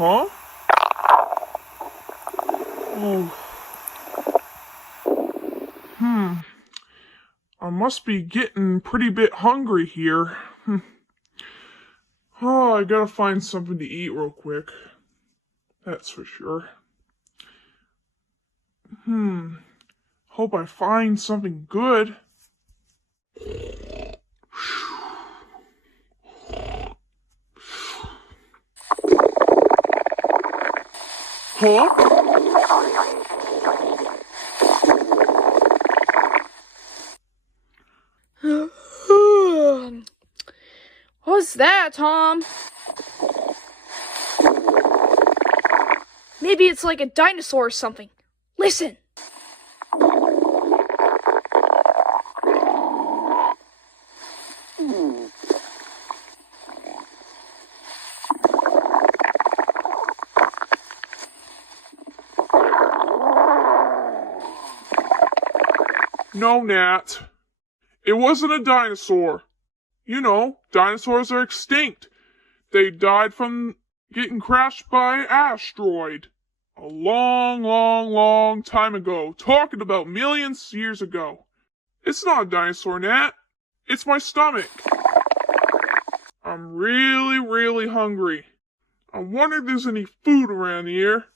Huh? Oh. I must be getting pretty bit hungry here. Oh, I gotta find something to eat real quick. That's for sure. Hope I find something good. Huh? What's that, Tom? Maybe it's like a dinosaur or something. Listen. No, Nat. It wasn't a dinosaur. You know, dinosaurs are extinct. They died from getting crashed by an asteroid. A long time ago. Talking about millions of years ago. It's not a dinosaur, Nat. It's my stomach. I'm really hungry. I wonder if there's any food around here.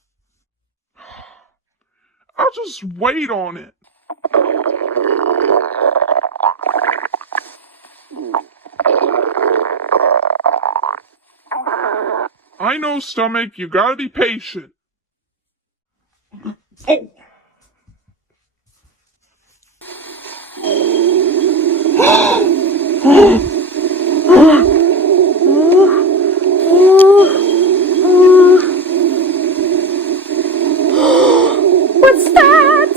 I'll just wait on it. I know, stomach, you gotta be patient. Oh! What's that?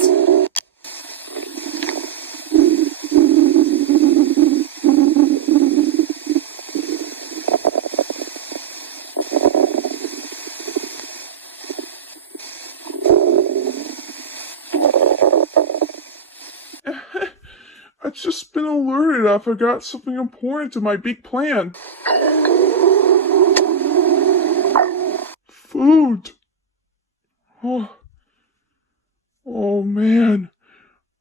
I've just been alerted. I forgot something important to my big plan. Food. Oh man.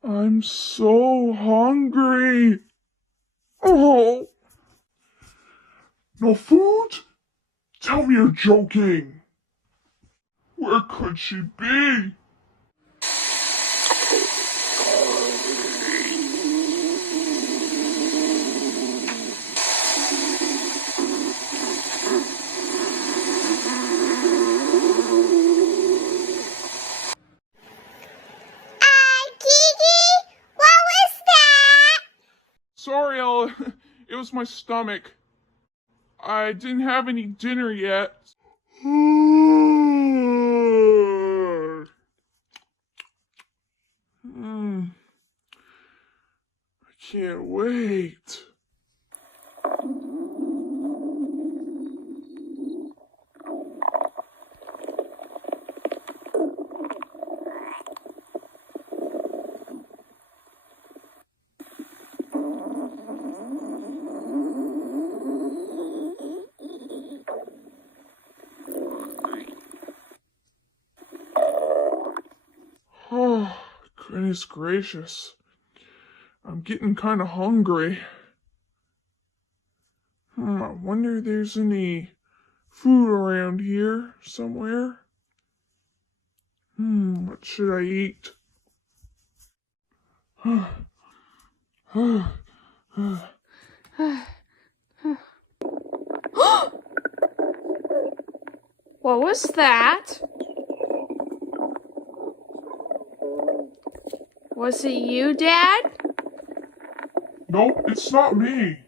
I'm so hungry. Oh. No food? Tell me you're joking. Where could she be? Sorry, Ella. It was my stomach. I didn't have any dinner yet. I can't wait. Oh, goodness gracious. I'm getting kind of hungry. I wonder if there's any food around here somewhere. What should I eat? What was that? Was it you, Dad? Nope, it's not me.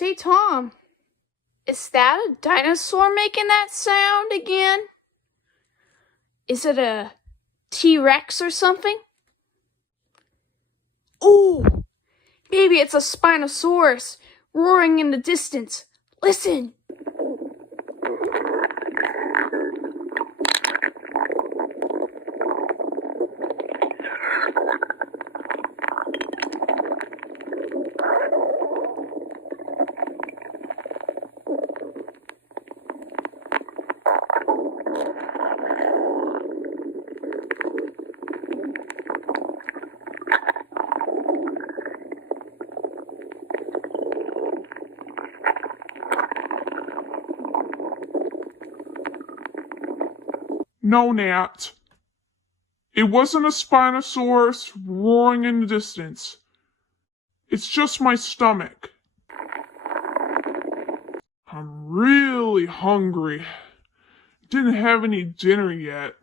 Say, Tom, is that a dinosaur making that sound again? Is it a T-Rex or something? Ooh, maybe it's a Spinosaurus roaring in the distance. Listen. No, Nat. It wasn't a Spinosaurus roaring in the distance. It's just my stomach. I'm really hungry. Didn't have any dinner yet.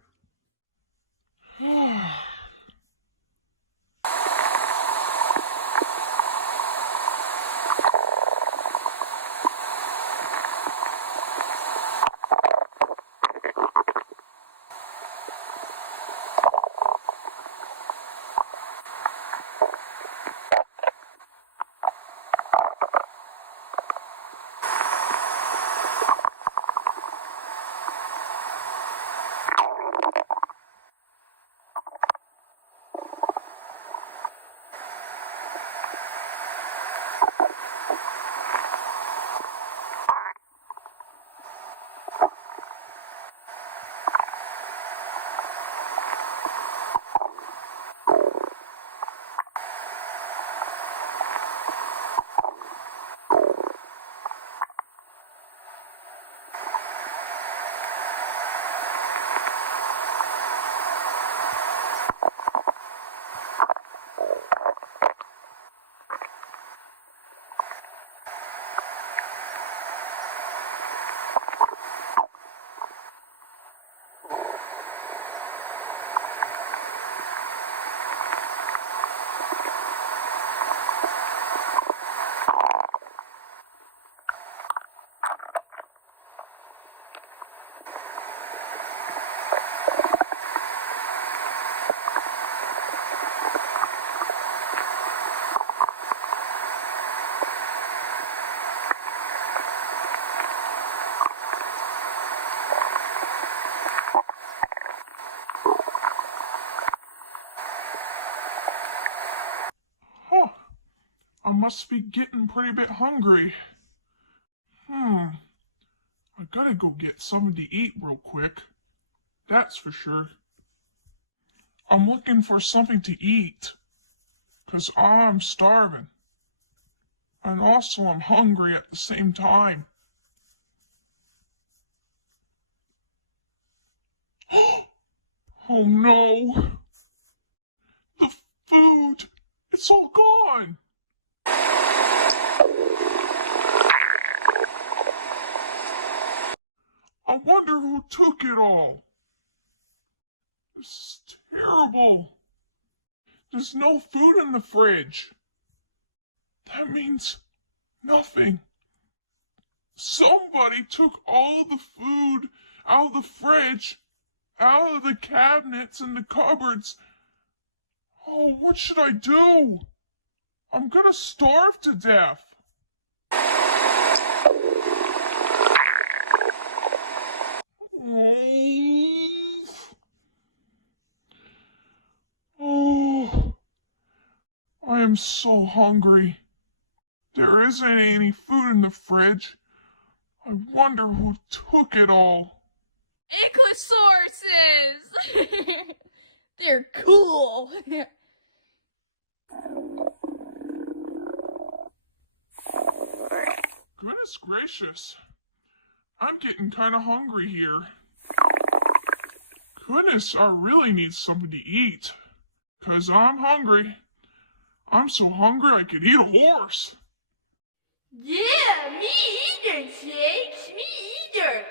I must be getting pretty bit hungry. I gotta go get something to eat real quick. That's for sure. I'm looking for something to eat, 'cause I'm starving. And also I'm hungry at the same time. Oh no! The food! It's all gone! I wonder who took it all. This is terrible. There's no food in the fridge. That means nothing. Somebody took all the food out of the fridge, out of the cabinets and the cupboards. Oh, what should I do? I'm gonna starve to death. Oh, I am so hungry. There isn't any food in the fridge. I wonder who took it all. Ichthyosaurus! They're cool. Goodness gracious. I'm getting kind of hungry here. Goodness, I really need something to eat. 'Cause I'm hungry. I'm so hungry I could eat a horse. Yeah, me either, Shakes. Me either.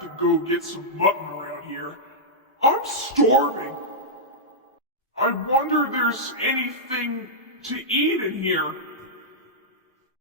have to go get some mutton around here. I'm starving. I wonder if there's anything to eat in here.